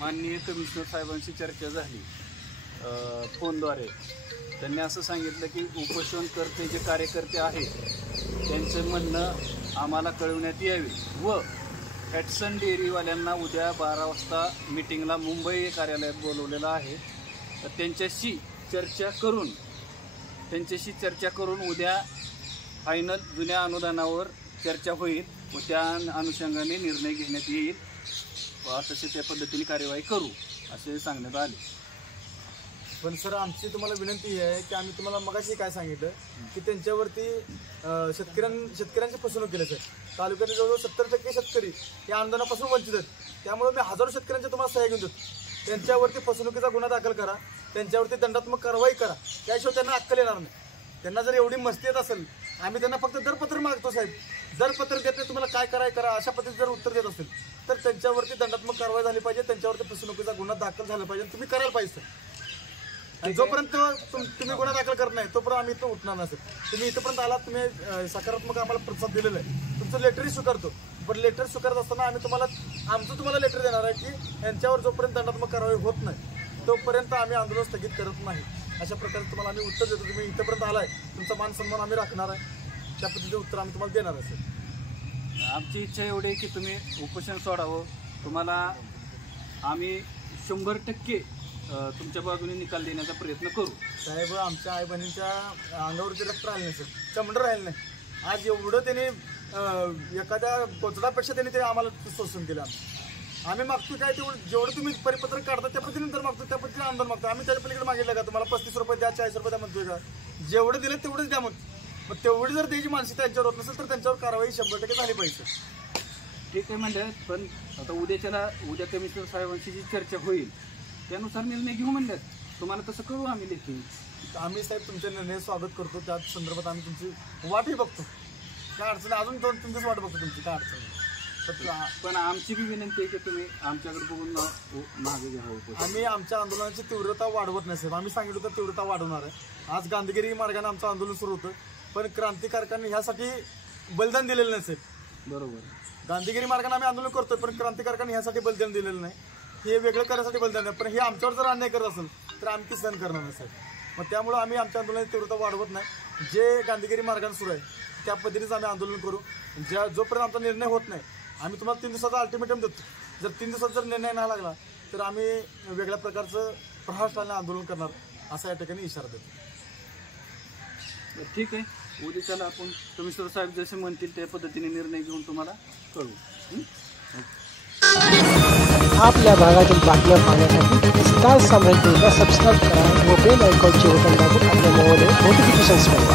माननीय कमिशनर साहेबांशी चर्चा झाली फोनद्वारे. त्यांनी असं सांगितलं की उपोषणकर्ते जे कार्यकर्ते आहेत त्यांचं म्हणणं आम्हाला कळवण्यात यावे व हॅटसन डेअरीवाल्यांना उद्या 12 वाजता मीटिंगला मुंबई कार्यालयात बोलवलेलं आहे. तर त्यांच्याशी चर्चा करून उद्या फायनल जुन्या अनुदानावर चर्चा होईल व त्या अनुषंगाने निर्णय घेण्यात येईल. तसे त्या पद्धतीने कार्यवाही करू असे सांगण्यात आले. पण सर आमची तुम्हाला विनंती आहे की आम्ही तुम्हाला मगाशी काय सांगितलं की त्यांच्यावरती शेतकऱ्यांची फसवणूक केली सर. तालुक्यातील जवळजवळ 70% शेतकरी या आंदोलनापासून वंचित आहेत. त्यामुळे मी हजारो शेतकऱ्यांच्या तुम्हाला सह्या घेऊन देतो. त्यांच्यावरती फसवणुकीचा गुन्हा दाखल करा, त्यांच्यावरती दंडात्मक कारवाई करा. त्याशिवाय त्यांना अक्कल येणार नाही. त्यांना जर एवढी मस्ती येत असेल, आम्ही त्यांना फक्त दरपत्र मागतो साहेब, दरपत्र देत नाही, तुम्हाला काय करायचं करा अशा पद्धतीने जर उत्तर देत असेल तर त्यांच्यावरती दंडात्मक कारवाई झाली पाहिजे, त्यांच्यावरती फसवणुकीचा गुन्हा दाखल झाला पाहिजे. तुम्ही करायला पाहिजे सर. जोपर्यंत तुम्ही गुन्हा दाखल करत नाही तोपर्यंत आम्ही इथं उठणार नसेल. तुम्ही इथंपर्यंत आलात, तुम्ही सकारात्मक आम्हाला प्रतिसाद दिलेला आहे, तुमचं लेटरही स्वीकारतो. पण लेटर स्वीकारत असताना आम्ही तुम्हाला लेटर देणार आहे की यांच्यावर जोपर्यंत दंडात्मक कारवाई होत नाही तोपर्यंत आम्ही आंदोलन स्थगित करत नाही. अशा प्रकारे तुम्हाला आम्ही उत्तर देतो. तुम्ही इथंपर्यंत आलाय, तुमचा मान सन्मान आम्ही राखणार आहे. त्या पद्धतीचे उत्तर आम्ही तुम्हाला देणार असेल. आमची इच्छा एवढी आहे की तुम्ही उपोषण सोडावं. तुम्हाला आम्ही 100% तुमच्या बाजूने निकाल देण्याचा प्रयत्न करू. साहेब आमच्या आई बहिणींच्या अंगावरती रक्त राहिलं नाही सर, चमडं राहिलं नाही. आज एवढं त्यांनी एखाद्या कोचडापेक्षा त्यांनी ते आम्हाला शोषण केलं. आम्ही मागतो काय तेवढं जेवढं तुम्ही परिपत्रक काढता त्या पद्धतीनंतर मागतो, त्या पद्धतीने आंदोलन मागतो. आम्ही त्याच्या पलीकडे मागितलं का तुम्हाला 35 रुपये द्या, 40 रुपये द्या म्हणतोय का? जेवढं दिलं तेवढंच द्या म्हणतो. मग तेवढी जर त्याची मानसिकता त्यांच्यावर होत नसेल तर त्यांच्यावर कारवाई 100% झाली पाहिजे. ठीक आहे म्हणलं. पण आता उद्या कमिशनर साहेबांची जी चर्चा होईल त्यानुसार निर्णय घेऊ म्हणल्यात. तुम्हाला तसं करू आम्ही लेखी. आम्ही साहेब तुमच्या निर्णय स्वागत करतो. त्या संदर्भात आम्ही तुमची वाटही बघतो. काय अडचण अजून तुमचीच वाट बघतो तुमची काय अडचण. पण आमची बी विनंती आहे की तुम्ही आमच्याकडे बघून मागे घ्यावं. आम्ही आमच्या आंदोलनाची तीव्रता वाढवत नाही साहेब. आम्ही सांगितलं तर तीव्रता वाढवणार आहे. आज गांधीगिरी मार्गाने आमचं आंदोलन सुरू होतं, पण क्रांतिकारकांनी ह्यासाठी बलिदान दिलेलं नाही साहेब. बरोबर. गांधीगिरी मार्गाने आम्ही आंदोलन करतोय, पण क्रांतिकारकांनी ह्यासाठी बलिदान दिलेलं नाही. हे वेगळं करण्यासाठी बलिदान नाही. पण हे आमच्यावर जर अन्याय करत असेल तर आम्ही ती सहन करणार नाही साहेब. मग त्यामुळे आम्ही आमच्या आंदोलनाची तीव्रता वाढवत नाही. जे गांधीगिरी मार्गाने सुरू आहे त्या पद्धतीनेच आम्ही आंदोलन करू. जोपर्यंत आमचा निर्णय होत नाही आम्ही तुम्हाला 3 दिवसाचा अल्टिमेटम देतो. जर 3 दिवसात जर निर्णय नाही लागला तर आम्ही वेगळ्या प्रकारचं प्रहारशाळेने आंदोलन करणार असा या ठिकाणी इशारा देतो. ठीक आहे. उद्याच्याला आपण कमिशनर साहेब जसे म्हणतील त्या पद्धतीने निर्णय घेऊन तुम्हाला कळवू. आपल्या भागातील बातम्या पाहण्यासाठी स्टार सम्राट न्यूजला सबस्क्राईब करा व बेल आयकॉनचे बटन दाबून आपल्या मोबाईलवर नोटिफिकेशन्स मिळवा.